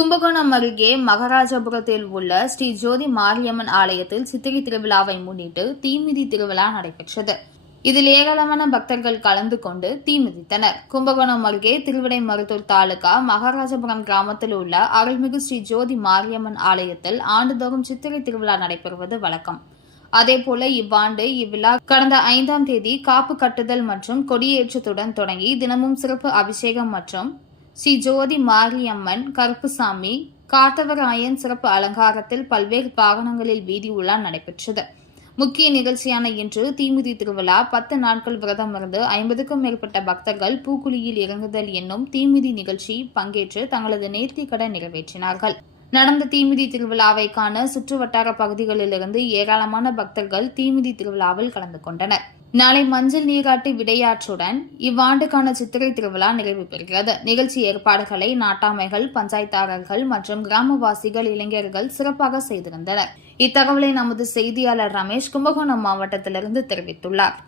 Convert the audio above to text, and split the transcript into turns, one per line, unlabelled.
கும்பகோணம் அருகே மகாராஜபுரத்தில் உள்ள ஸ்ரீ ஜோதி மாரியம்மன் ஆலயத்தில் சித்திரை திருவிழாவை முன்னிட்டு தீமிதி திருவிழா நடைபெற்றது. இதில் ஏராளமான பக்தர்கள் கலந்து கொண்டு தீமிதித்தனர் கும்பகோணம் அருகே திருவிடை திருவிடைமருத்தூர் தாலுகா மகாராஜபுரம் கிராமத்தில் உள்ள அருள்மிகு ஸ்ரீ ஜோதி மாரியம்மன் ஆலயத்தில் ஆண்டுதோறும் சித்திரை திருவிழா நடைபெறுவது வழக்கம். அதேபோல இவ்வாண்டு இவ்விழா கடந்த ஐந்தாம் தேதி காப்பு கட்டுதல் மற்றும் கொடியேற்றத்துடன் தொடங்கி தினமும் சிறப்பு அபிஷேகம் மற்றும் ஸ்ரீ ஜோதி மாரியம்மன் கருப்புசாமி காத்தவராயன் சிறப்பு அலங்காரத்தில் பல்வேறு பாகனங்களில் வீதி உலா நடைபெற்றது. முக்கிய நிகழ்ச்சியான இன்று தீமிதி திருவிழா பத்து நாட்கள் விரதம் இருந்து ஐம்பதுக்கும் மேற்பட்ட பக்தர்கள் பூக்குழியில் இறங்குதல் என்னும் தீமிதி நிகழ்ச்சி பங்கேற்று தங்களது நேர்த்திக்கடன் நிறைவேற்றினார்கள். நடந்த தீமிதி திருவிழாவை காண சுற்றுவட்டார பகுதிகளிலிருந்து ஏராளமான பக்தர்கள் தீமிதி திருவிழாவில் கலந்து கொண்டனர். நாளை மஞ்சள் நீராட்டு விடையாற்றுடன் இவ்வாண்டுக்கான சித்திரை திருவிழா நிறைவு பெறுகிறது. நிகழ்ச்சி ஏற்பாடுகளை நாட்டாமைகள் பஞ்சாயத்தாரர்கள் மற்றும் கிராமவாசிகள் இளைஞர்கள் சிறப்பாக செய்திருந்தனர். இத்தகவலை நமது செய்தியாளர் ரமேஷ் கும்பகோணம் மாவட்டத்திலிருந்து தெரிவித்துள்ளார்.